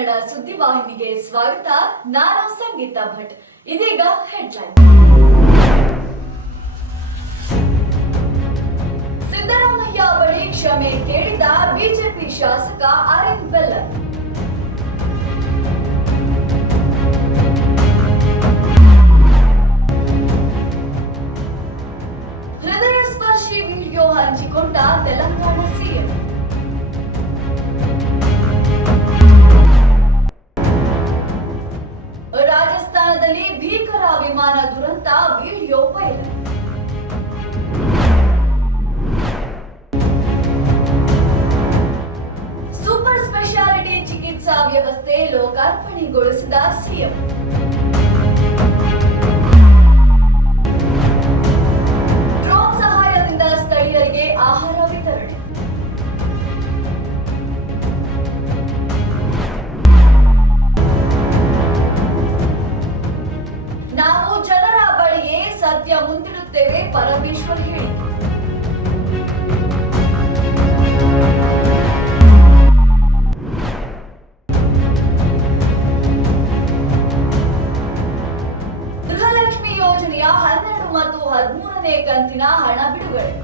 ಕನ್ನಡ ಸುದ್ದಿವಾಹಿನಿಗೆ ಸ್ವಾಗತ. ನಾನು ಸಂಗೀತ ಭಟ್. ಇದೀಗ ಹೆಡ್ಲೈನ್. ಸಿದ್ದರಾಮಯ್ಯ ಬಳಿ ಕ್ಷಮೆ ಕೇಳಿದ ಬಿಜೆಪಿ ಶಾಸಕ ಅರವಿಂದ್ ಬೆಲ್ಲದ್. ಹೃದಯ ಸ್ಪರ್ಶಿ ವಿಡಿಯೋ ಹಂಚಿಕೊಂಡ ತೆಲಂಗಾಣ ಸಿಎಂ. ರಾಜಸ್ಥಾನದಲ್ಲಿ ಭೀಕರ ವಿಮಾನ ದುರಂತ, ವಿಡಿಯೋ ವೈರಲ್. ಸೂಪರ್ ಸ್ಪೆಷಾಲಿಟಿ ಚಿಕಿತ್ಸಾ ವ್ಯವಸ್ಥೆ ಲೋಕಾರ್ಪಣೆಗೊಳಿಸಿದ ಸಿಎಂ. ಡ್ರೋನ್ ಸಹಾಯದಿಂದ ಸ್ಥಳೀಯರಿಗೆ ಆಹಾರ ವಿತರಣೆ. ನಾವು ಜನರ ಬಳಿಯೇ ಸತ್ಯ ಮುಂದಿಡುತ್ತೇವೆ, ಪರಮೇಶ್ವರ್ ಹೇಳಿಕೆ. ಗೃಹಲಕ್ಷ್ಮಿ ಯೋಜನೆಯ 12 ಮತ್ತು 13ನೇ ಕಂತಿನ ಹಣ ಬಿಡುಗಡೆ.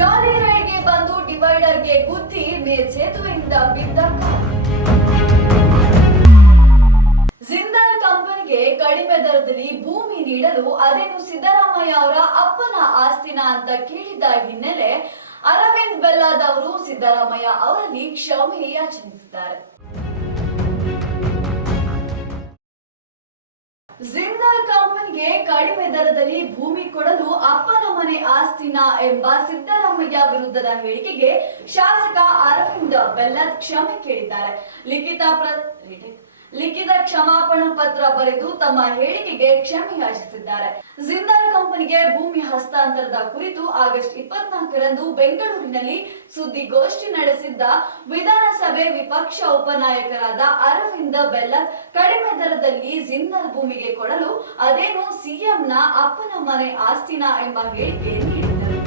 ಜಾಲಿ ರೈಡ್ಗೆ ಬಂದು ಡಿವೈಡರ್ಗೆ ಗುದ್ದಿ ಮೇಲ್ಸೇತುವೆಯಿಂದ ಬಿದ್ದ ಕಾರು. ಜಿಂದಾಲ್ ಕಂಪನಿಗೆ ಕಡಿಮೆ ದರದಲ್ಲಿ ಭೂಮಿ ನೀಡಲು ಅದೇನು ಸಿದ್ದರಾಮಯ್ಯ ಅವರ ಅಪ್ಪನ ಆಸ್ತಿನ ಅಂತ ಕೇಳಿದ ಹಿನ್ನೆಲೆ ಅರವಿಂದ್ ಬೆಲ್ಲದ್ ಅವರು ಸಿದ್ದರಾಮಯ್ಯ ಅವರಲ್ಲಿ ಕ್ಷಮೆ ಯಾಚಿಸಿದ್ದಾರೆ. ಜಿಂದಾಲ್ ಕಂಪನಿಗೆ ಕಡಿಮೆ ದರದಲ್ಲಿ ಭೂಮಿ ಕೊಡಲು ಅಪ್ಪನ ಮನೆ ಆಸ್ತಿನ ಎಂಬ ಸಿದ್ದರಾಮಯ್ಯ ವಿರುದ್ಧದ ಹೇಳಿಕೆಗೆ ಶಾಸಕ ಅರವಿಂದ್ ಬೆಲ್ಲದ್ ಕ್ಷಮೆ ಕೇಳಿದ್ದಾರೆ. ಲಿಖಿತ ಕ್ಷಮಾಪಣಾ ಪತ್ರ ಬರೆದು ತಮ್ಮ ಹೇಳಿಕೆಗೆ ಕ್ಷಮೆ ಯಾಚಿಸಿದ್ದಾರೆ. ಜಿಂದಾಲ್ ಕಂಪನಿಗೆ ಭೂಮಿ ಹಸ್ತಾಂತರದ ಕುರಿತು ಆಗಸ್ಟ್ 24ರಂದು ಬೆಂಗಳೂರಿನಲ್ಲಿ ಸುದ್ದಿಗೋಷ್ಠಿ ನಡೆಸಿದ್ದ ವಿಧಾನಸಭೆ ವಿಪಕ್ಷ ಉಪನಾಯಕರಾದ ಅರವಿಂದ್ ಬೆಲ್ಲದ್ ಕಡಿಮೆ ದರದಲ್ಲಿ ಜಿಂದಾಲ್ ಭೂಮಿಗೆ ಕೊಡಲು ಅದೇನು ಸಿಎಂನ ಅಪ್ಪನ ಮನೆ ಆಸ್ತಿನ ಎಂಬ ಹೇಳಿಕೆ ನೀಡಿದರು.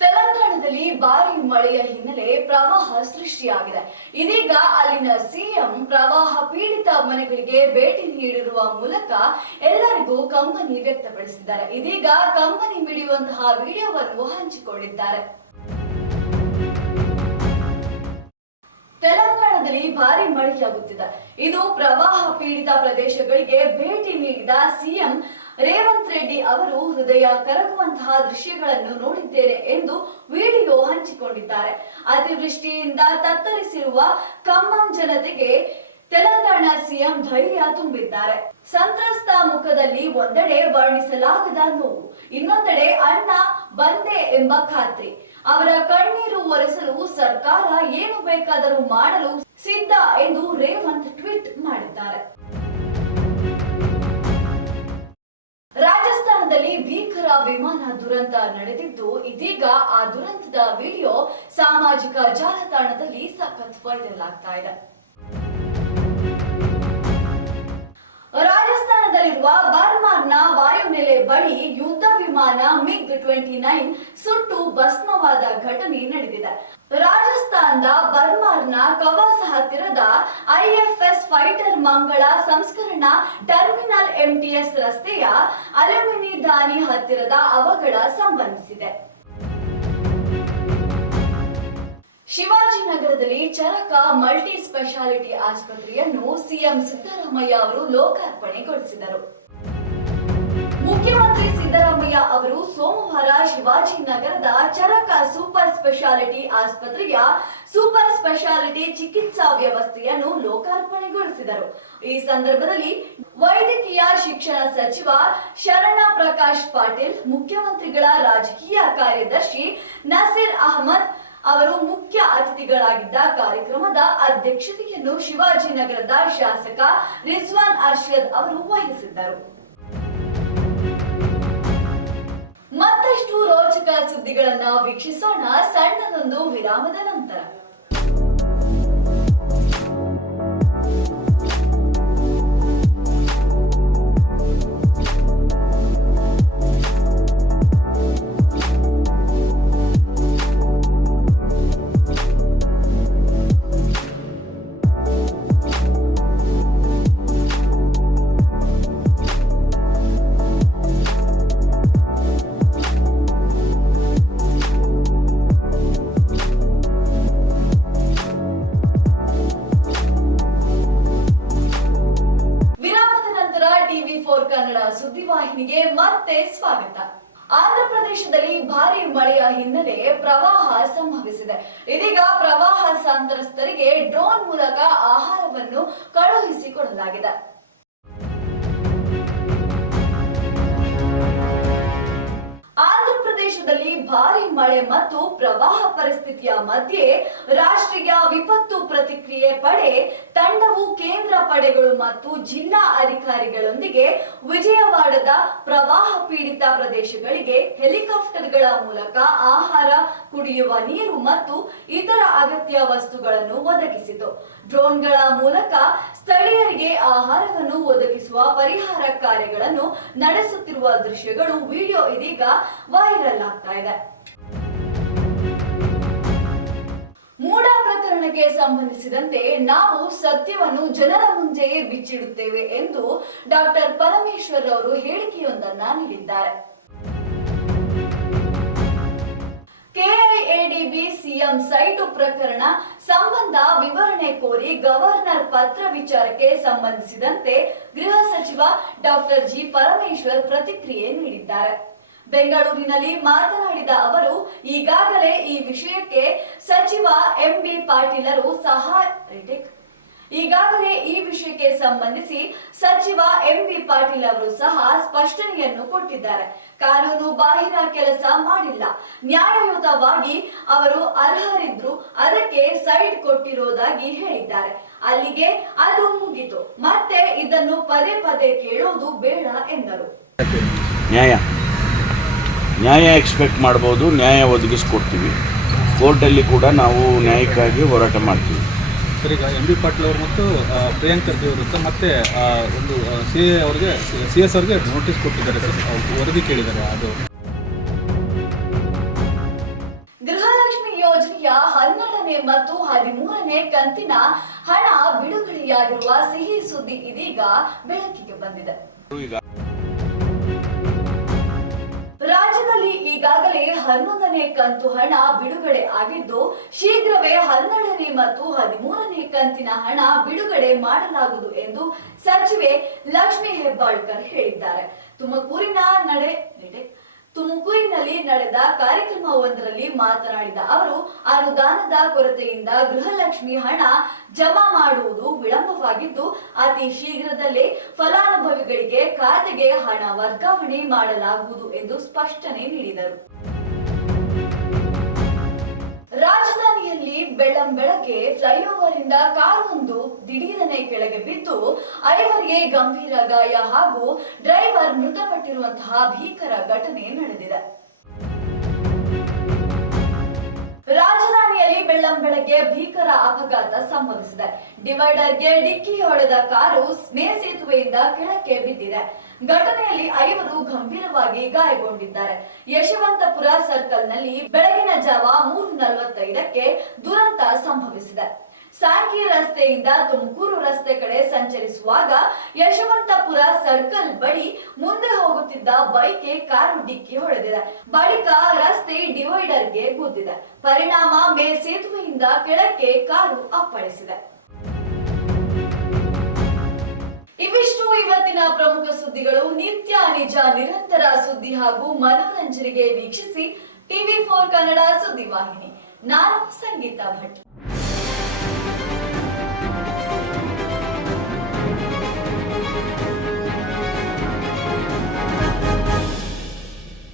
ತೆಲಂಗಾಣದಲ್ಲಿ ಭಾರಿ ಮಳೆಯ ಹಿನ್ನೆಲೆ ಪ್ರವಾಹ ಸೃಷ್ಟಿಯಾಗಿದೆ. ಇದೀಗ ಅಲ್ಲಿನ ಸಿಎಂ ಪ್ರವಾಹ ಪೀಡಿತ ಮನೆಗಳಿಗೆ ಭೇಟಿ ನೀಡಿರುವ ಮೂಲಕ ಎಲ್ಲರಿಗೂ ಕಂಬನಿ ವ್ಯಕ್ತಪಡಿಸಿದ್ದಾರೆ. ಇದೀಗ ಕಂಬನಿ ಮಿಡಿಯುವಂತಹ ವಿಡಿಯೋವನ್ನು ಹಂಚಿಕೊಂಡಿದ್ದಾರೆ. ತೆಲಂಗಾಣದಲ್ಲಿ ಭಾರಿ ಮಳೆಯಾಗುತ್ತಿದೆ. ಇದು ಪ್ರವಾಹ ಪೀಡಿತ ಪ್ರದೇಶಗಳಿಗೆ ಭೇಟಿ ನೀಡಿದ ಸಿಎಂ ರೇವಂತ್ ರೆಡ್ಡಿ ಅವರು ಹೃದಯ ಕರಗುವಂತಹ ದೃಶ್ಯಗಳನ್ನು ನೋಡಿದ್ದೇನೆ ಎಂದು ವಿಡಿಯೋ ಹಂಚಿಕೊಂಡಿದ್ದಾರೆ. ಅತಿವೃಷ್ಟಿಯಿಂದ ತತ್ತರಿಸಿರುವ ಖಮ್ಮಂ ಜನತೆಗೆ ತೆಲಂಗಾಣ ಸಿಎಂ ಧೈರ್ಯ ತುಂಬಿದ್ದಾರೆ. ಸಂತ್ರಸ್ತ ಮುಖದಲ್ಲಿ ಒಂದೆಡೆ ವರ್ಣಿಸಲಾಗದ ನೋವು, ಇನ್ನೊಂದೆಡೆ ಅಣ್ಣ ಬಂದೆ ಎಂಬ ಖಾತ್ರಿ. ಅವರ ಕಣ್ಣೀರು ಒರೆಸಲು ಸರ್ಕಾರ ಏನು ಬೇಕಾದರೂ ಮಾಡಲು ಸಿದ್ಧ ಎಂದು ರೇವಂತ್ ಟ್ವೀಟ್ ಮಾಡಿದ್ದಾರೆ. ರಾಜಸ್ಥಾನದಲ್ಲಿ ಭೀಕರ ವಿಮಾನ ದುರಂತ ನಡೆದಿದ್ದು, ಇದೀಗ ಆ ದುರಂತದ ವಿಡಿಯೋ ಸಾಮಾಜಿಕ ಜಾಲತಾಣದಲ್ಲಿ ಸಖತ್ ವೈರಲ್ ಆಗ್ತಾ ಇದೆ. ರಾಜಸ್ಥಾನದಲ್ಲಿರುವ ಬರ್ಮಾರ್ನ ವಾಯುನೆಲೆ ಬಳಿ ಯುದ್ಧ ವಿಮಾನ MiG-29 ಸುಟ್ಟು ಭಸ್ಮವಾದ ಘಟನೆ ನಡೆದಿದೆ. ರಾಜಸ್ಥಾನದ ಬರ್ಮಾರ್ನ ಕವಾಸ ಹತ್ತಿರದ IFS ಫೈಟರ್ ಮಂಗಳ ಸಂಸ್ಕರಣಾ ಟರ್ಮಿನಲ್ MTS ರಸ್ತೆಯ ಅಲ್ಯೂಮಿನಿ ದಾನಿ ಹತ್ತಿರದ ಅವಘಡ ಸಂಭವಿಸಿದೆ. ಶಿವಾಜಿನಗರದಲ್ಲಿ ಚರಕ ಮಲ್ಟಿ ಸ್ಪೆಷಾಲಿಟಿ ಆಸ್ಪತ್ರೆಯನ್ನು ಸಿಎಂ ಸಿದ್ದರಾಮಯ್ಯ ಅವರು ಲೋಕಾರ್ಪಣೆಗೊಳಿಸಿದರು. ಮುಖ್ಯಮಂತ್ರಿ ಸಿದ್ದರಾಮಯ್ಯ ಅವರು ಸೋಮವಾರ ಶಿವಾಜಿನಗರದ ಚರಕ ಸೂಪರ್ ಸ್ಪೆಷಾಲಿಟಿ ಆಸ್ಪತ್ರೆಯ ಸೂಪರ್ ಸ್ಪೆಷಾಲಿಟಿ ಚಿಕಿತ್ಸಾ ವ್ಯವಸ್ಥೆಯನ್ನು ಲೋಕಾರ್ಪಣೆಗೊಳಿಸಿದರು. ಈ ಸಂದರ್ಭದಲ್ಲಿ ವೈದ್ಯಕೀಯ ಶಿಕ್ಷಣ ಸಚಿವ ಶರಣ ಪ್ರಕಾಶ್ ಪಾಟೀಲ್, ಮುಖ್ಯಮಂತ್ರಿಗಳ ರಾಜಕೀಯ ಕಾರ್ಯದರ್ಶಿ ನಸೀರ್ ಅಹಮದ್ ಅವರು ಮುಖ್ಯ ಅತಿಥಿಗಳಾಗಿದ್ದ ಕಾರ್ಯಕ್ರಮದ ಅಧ್ಯಕ್ಷತೆಯನ್ನು ಶಿವಾಜಿನಗರದ ಶಾಸಕ ರಿಜ್ವಾನ್ ಅರ್ಷದ್ ಅವರು ವಹಿಸಿದ್ದರು. ಮತ್ತಷ್ಟು ರೋಚಕ ಸುದ್ದಿಗಳನ್ನು ವೀಕ್ಷಿಸೋಣ ಸಣ್ಣದೊಂದು ವಿರಾಮದ ನಂತರ. ಮತ್ತೆ ಸ್ವಾಗತ. ಆಂಧ್ರಪ್ರದೇಶದಲ್ಲಿ ಭಾರಿ ಮಳೆಯ ಹಿನ್ನೆಲೆ ಪ್ರವಾಹ ಸಂಭವಿಸಿದೆ. ಇದೀಗ ಪ್ರವಾಹ ಸಂತ್ರಸ್ತರಿಗೆ ಡ್ರೋನ್ ಮೂಲಕ ಆಹಾರವನ್ನು ಕಳುಹಿಸಿಕೊಡಲಾಗಿದೆ. ಆಂಧ್ರಪ್ರದೇಶದಲ್ಲಿ ಭಾರಿ ಮಳೆ ಮತ್ತು ಪ್ರವಾಹ ಪರಿಸ್ಥಿತಿಯ ಮಧ್ಯೆ ರಾಷ್ಟ್ರೀಯ ವಿಪತ್ತು ಪ್ರತಿಕ್ರಿಯೆ ಪಡೆ ತಂಡವು ಕೇಂದ್ರ ಪಡೆಗಳು ಮತ್ತು ಜಿಲ್ಲಾ ಅಧಿಕಾರಿಗಳೊಂದಿಗೆ ವಿಜಯವಾಡದ ಪ್ರವಾಹ ಪೀಡಿತ ಪ್ರದೇಶಗಳಿಗೆ ಹೆಲಿಕಾಪ್ಟರ್ಗಳ ಮೂಲಕ ಆಹಾರ, ಕುಡಿಯುವ ನೀರು ಮತ್ತು ಇತರ ಅಗತ್ಯ ವಸ್ತುಗಳನ್ನು ಒದಗಿಸಿತು. ಡ್ರೋನ್ಗಳ ಮೂಲಕ ಸ್ಥಳೀಯರಿಗೆ ಆಹಾರವನ್ನು ಒದಗಿಸುವ ಪರಿಹಾರ ಕಾರ್ಯಗಳನ್ನು ನಡೆಸುತ್ತಿರುವ ದೃಶ್ಯಗಳು ವಿಡಿಯೋ ಇದೀಗ ವೈರಲ್ ಆಗ್ತಾ ಇದೆ. ಮೂಡ ಪ್ರಕರಣಕ್ಕೆ ಸಂಬಂಧಿಸಿದಂತೆ ನಾವು ಸತ್ಯವನ್ನು ಜನರ ಮುಂದೆಯೇ ಬಿಚ್ಚಿಡುತ್ತೇವೆ ಎಂದು ಡಾಕ್ಟರ್ ಪರಮೇಶ್ವರ್ ಅವರು ಹೇಳಿಕೆಯೊಂದನ್ನ ನೀಡಿದ್ದಾರೆ. ಕೆಐಎಡಿಬಿ ಸಿಎಂ ಸೈಟು ಪ್ರಕರಣ ಸಂಬಂಧ ವಿವರಣೆ ಕೋರಿ ಗವರ್ನರ್ ಪತ್ರ ವಿಚಾರಕ್ಕೆ ಸಂಬಂಧಿಸಿದಂತೆ ಗೃಹ ಸಚಿವ ಡಾಕ್ಟರ್ ಜಿ ಪರಮೇಶ್ವರ್ ಪ್ರತಿಕ್ರಿಯೆ ನೀಡಿದ್ದಾರೆ. ಬೆಂಗಳೂರಿನಲ್ಲಿ ಮಾತನಾಡಿದ ಅವರು, ಈಗಾಗಲೇ ಈ ವಿಷಯಕ್ಕೆ ಸಚಿವ ಎಂಬಿ ಪಾಟೀಲರು ಸಂಬಂಧಿಸಿ ಸಚಿವ ಎಂಬಿ ಪಾಟೀಲ್ ಅವರು ಸಹ ಸ್ಪಷ್ಟನೆಯನ್ನು ಕೊಟ್ಟಿದ್ದಾರೆ. ಕಾನೂನು ಬಾಹಿರ ಕೆಲಸ ಮಾಡಿಲ್ಲ, ನ್ಯಾಯಯುತವಾಗಿ ಅವರು ಅರ್ಹರಿದ್ರು, ಅದಕ್ಕೆ ಸೈಟ್ ಕೊಟ್ಟಿರೋದಾಗಿ ಹೇಳಿದ್ದಾರೆ. ಅಲ್ಲಿಗೆ ಅದು ಮುಗಿತು, ಮತ್ತೆ ಇದನ್ನು ಪದೇ ಪದೇ ಕೇಳೋದು ಬೇಡ ಎಂದರು. ನ್ಯಾಯ ಎಕ್ಸ್ಪೆಕ್ಟ್ ಮಾಡ್ಬೋದು, ನ್ಯಾಯ ಒದಗಿಸ್ಕೊಡ್ತೀವಿ. ಕೋರ್ಟಲ್ಲಿ ಕೂಡ ನಾವು ನ್ಯಾಯಕ್ಕಾಗಿ ಹೋರಾಟ ಮಾಡ್ತೀವಿ. ಸರ್, ಈಗ ಎಂ ಬಿ ಪಾಟೀಲ್ ಅವರು ಮತ್ತು ಪ್ರಿಯಾಂಕ್ ಖರ್ಗೆ ಅವರು ಮತ್ತೆ ಒಂದು ಸಿ ಎಸ್ ಅವ್ರಿಗೆ ನೋಟಿಸ್ ಕೊಟ್ಟಿದ್ದಾರೆ ಸರ್, ವರದಿ ಕೇಳಿದ್ದಾರೆ. ಅದು ಗೃಹಲಕ್ಷ್ಮಿ ಯೋಜನೆಯ 12ನೇ ಮತ್ತು 13ನೇ ಕಂತಿನ ಹಣ ಬಿಡುಗಡೆಯಾಗಿರುವ ಸಿಹಿ ಸುದ್ದಿ ಇದೀಗ ಬೆಳಕಿಗೆ ಬಂದಿದೆ. ರಾಜ್ಯದಲ್ಲಿ ಈಗಾಗಲೇ 11ನೇ ಕಂತು ಹಣ ಬಿಡುಗಡೆ ಆಗಿದ್ದು, ಶೀಘ್ರವೇ 12ನೇ ಮತ್ತು 13ನೇ ಕಂತಿನ ಹಣ ಬಿಡುಗಡೆ ಮಾಡಲಾಗುವುದು ಎಂದು ಸಚಿವೆ ಲಕ್ಷ್ಮಿ ಹೆಬ್ಬಾಳ್ಕರ್ ಹೇಳಿದ್ದಾರೆ. ತುಮಕೂರಿನಲ್ಲಿ ನಡೆದ ಕಾರ್ಯಕ್ರಮವೊಂದರಲ್ಲಿ ಮಾತನಾಡಿದ ಅವರು, ಅನುದಾನದ ಕೊರತೆಯಿಂದ ಗೃಹಲಕ್ಷ್ಮಿ ಹಣ ಜಮಾ ಮಾಡುವುದು ವಿಳಂಬವಾಗಿದ್ದು, ಅತಿ ಶೀಘ್ರದಲ್ಲೇ ಫಲಾನುಭವಿಗಳಿಗೆ ಖಾತೆಗೆ ಹಣ ವರ್ಗಾವಣೆ ಮಾಡಲಾಗುವುದು ಎಂದು ಸ್ಪಷ್ಟನೆ ನೀಡಿದರು. ರಾಜಧಾನಿಯಲ್ಲಿ ಬೆಳ್ಳಂಬೆಳಗ್ಗೆ ಫ್ಲೈಓವರ್ ಇಂದ ಕಾರೊಂದು ದಿಢೀರನೆ ಕೆಳಗೆ ಬಿದ್ದು ಐವರಿಗೆ ಗಂಭೀರ ಗಾಯ ಹಾಗೂ ಡ್ರೈವರ್ ಮೃತಪಟ್ಟಿರುವಂತಹ ಭೀಕರ ಘಟನೆ ನಡೆದಿದೆ. ರಾಜಧಾನಿಯಲ್ಲಿ ಬೆಳ್ಳಂಬೆಳಗ್ಗೆ ಭೀಕರ ಅಪಘಾತ ಸಂಭವಿಸಿದೆ. ಡಿವೈಡರ್ಗೆ ಡಿಕ್ಕಿ ಹೊಡೆದ ಕಾರು ಮೇಲ್ಸೇತುವೆಯಿಂದ ಕೆಳಕ್ಕೆ ಬಿದ್ದಿದೆ. ಘಟನೆಯಲ್ಲಿ ಐವರು ಗಂಭೀರವಾಗಿ ಗಾಯಗೊಂಡಿದ್ದಾರೆ. ಯಶವಂತಪುರ ಸರ್ಕಲ್ನಲ್ಲಿ ಬೆಳಗಿನ ಜಾವ 3:45ಕ್ಕೆ ದುರಂತ ಸಂಭವಿಸಿದೆ. ಸಾಂಕಿ ರಸ್ತೆಯಿಂದ ತುಮಕೂರು ರಸ್ತೆ ಕಡೆ ಸಂಚರಿಸುವಾಗ ಯಶವಂತಪುರ ಸರ್ಕಲ್ ಬಳಿ ಮುಂದೆ ಹೋಗುತ್ತಿದ್ದ ಬೈಕ್ಗೆ ಕಾರು ಡಿಕ್ಕಿ ಹೊಡೆದಿದೆ. ಬಳಿಕ ರಸ್ತೆ ಡಿವೈಡರ್ಗೆ ಗುದ್ದಿದೆ. ಪರಿಣಾಮ ಮೇಲ್ಸೇತುವೆಯಿಂದ ಕೆಳಕ್ಕೆ ಕಾರು ಅಪ್ಪಳಿಸಿದೆ. ಇವಿಷ್ಟು ಇವತ್ತಿನ ಪ್ರಮುಖ ಸುದ್ದಿಗಳು. ನಿತ್ಯ ನಿಜ ನಿರಂತರ ಸುದ್ದಿ ಹಾಗೂ ಮನೋರಂಜನೆಗೆ ವೀಕ್ಷಿಸಿ ಟಿವಿ4 ಕನ್ನಡ ಸುದ್ದಿವಾಹಿನಿ. ನಾನು ಸಂಗೀತಾ ಭಟ್.